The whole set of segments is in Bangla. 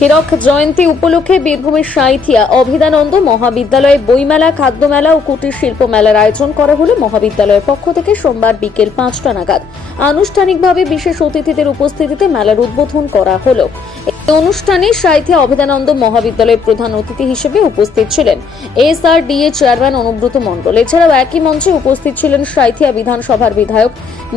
হীরক জয়ন্তী উপলক্ষে বীরভূমের সাঁইথিয়া অভিদানন্দ মহাবিদ্যালয়ে বইমেলা, খাদ্যমেলা ও কুটির শিল্প মেলার আয়োজন করা হলো মহাবিদ্যালয়ের পক্ষ থেকে সোমবার বিকেল 5টা নাগাদ। আনুষ্ঠানিকভাবে বিশেষ অতিথিদের উপস্থিতিতে মেলার উদ্বোধন করা হলো। এই অনুষ্ঠানে সাঁইথিয়া অভিদানন্দ মহাবিদ্যালয়ের প্রধান অতিথি হিসেবে উপস্থিত ছিলেন এসআরডিএ চেয়ারম্যান অনুব্রত মণ্ডল। এছাড়াও একই মঞ্চে উপস্থিত ছিলেন সাঁইথিয়া বিধানসভার বিধায়ক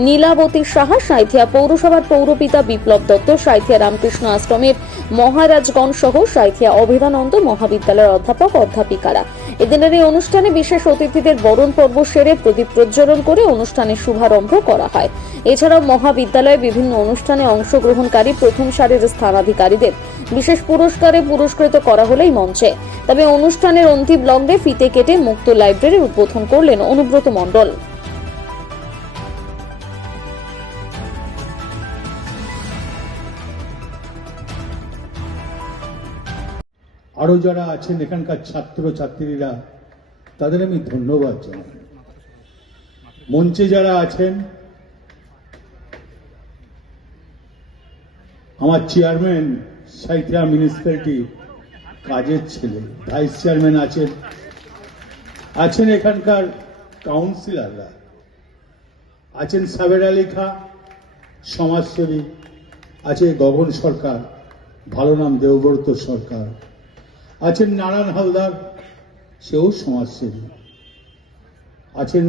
নীলাবতী সাহা, সাঁইথিয়া পৌরসভার পৌরপিতা বিপ্লব দত্ত, সাঁইথিয়া রামকৃষ্ণ আশ্রমের মহারাজগণ সহ সাঁইথিয়া অভিদানন্দ মহাবিদ্যালয়ের অধ্যাপক অধ্যাপিকারা। এদিনের এই অনুষ্ঠানে বিশেষ অতিথিদের বরণ পর্ব সেরে প্রদীপ প্রজ্বলন করে অনুষ্ঠানের শুভারম্ভ করা হয়। এছাড়াও মহাবিদ্যালয়ে বিভিন্ন অনুষ্ঠানে অংশগ্রহণকারী প্রথম সারির স্থানাধিকারীদের বিশেষ পুরস্কারে পুরস্কৃত করা হলো এই মঞ্চে। তবে অনুষ্ঠানের অন্তিম লগ্নে ফিতে কেটে মুক্ত লাইব্রেরির উদ্বোধন করলেন অনুব্রত মণ্ডল। আরো যারা আছেন এখানকার ছাত্র ছাত্রীরা, তাদের আমি ধন্যবাদ জানাই। মঞ্চে যারা আছেন, আমার চেয়ারম্যান সাঁইথিয়া মিউনিসিপ্যালিটি কাজের ছেলে, ভাইস চেয়ারম্যান আছেন এখানকার কাউন্সিলররা আছেন, সাবের আলী খাঁ সমাজসেবী আছে, গগন সরকার, ভালো নাম দেবব্রত সরকার আছেন, নারায়ণ হালদার সেও সমাজসেবী আছেন,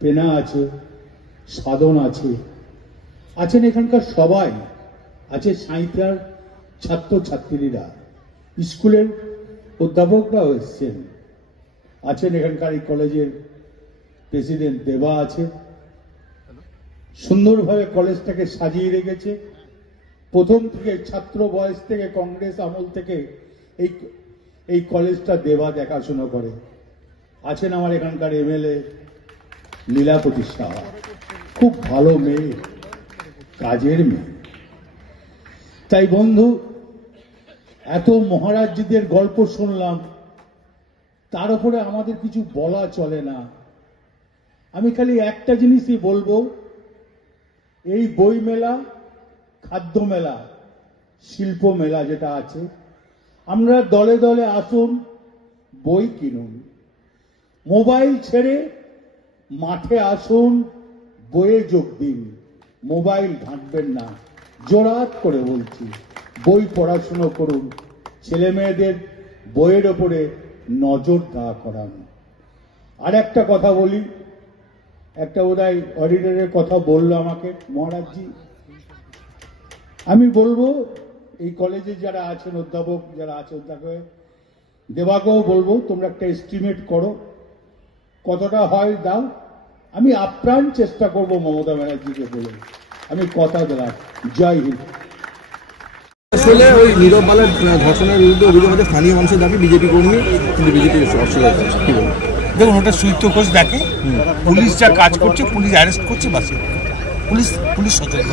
পেনা আছে, সাধন আছে, আছেন এখানকার সবাই আছে, সাঁইথিয়ার ছাত্র ছাত্রীরা, স্কুলের অধ্যাপকরাও এসছেন, আছেন এখানকার এই কলেজের প্রেসিডেন্ট দেবা আছে। সুন্দরভাবে কলেজটাকে সাজিয়ে রেখেছে। প্রথম থেকে ছাত্র বয়স থেকে, কংগ্রেস আমল থেকে এই কলেজটা দেবা দেখাশোনা করে। আছেন আমার এখানকার এমএলএ লীলাবতী সাহা, খুব ভালো মেয়ে, কাজের মেয়ে। তাই বন্ধু, এত মহারাজজিদের গল্প শুনলাম, তার উপরে আমাদের কিছু বলা চলে না। আমি খালি একটা জিনিসই বলবো, এই বই মেলা, খাদ্য মেলা, শিল্প মেলা যেটা আছে, আমরা দলে দলে আসুন, বই কিনুন, মোবাইল ছেড়ে মাঠে আসুন, বইয়ে যোগ দিন, মোবাইল ঘাঁটবেন না, জোরাত করে বলছি। বই পড়াশুনো করুন, ছেলে মেয়েদের বইয়ের ওপরে নজর দেওয়া করান। আর একটা কথা বলি, একটা বোধহয় অডিটরের কথা বললো আমাকে মহারাজজি, আমি বলবো এই কলেজে যারা আছেন অধ্যাপক, যারা আছে অধ্যাপক দেবাকেও বলবো, তোমরা একটা এস্টিমেট করো কতটা হয় দাও। আমি আপ্রাণ চেষ্টা করব মমতা ব্যানার্জিকে বলে, আমি কথা দিলাম। জয় হিন্দ। আসলে ওই নীরব বালার ঘটনার বিরুদ্ধে অভিযোগ আছে, স্থানীয় মানুষের দাবি বিজেপি কর্মী, কিন্তু বিজেপির অস্বীকার করছে। কি বলবো? দেখুন, ওটা সুইত্য ঘোষ দেখে, পুলিশ যা কাজ করছে, পুলিশ অ্যারেস্ট করছে, বাসে পুলিশ সতর্ক।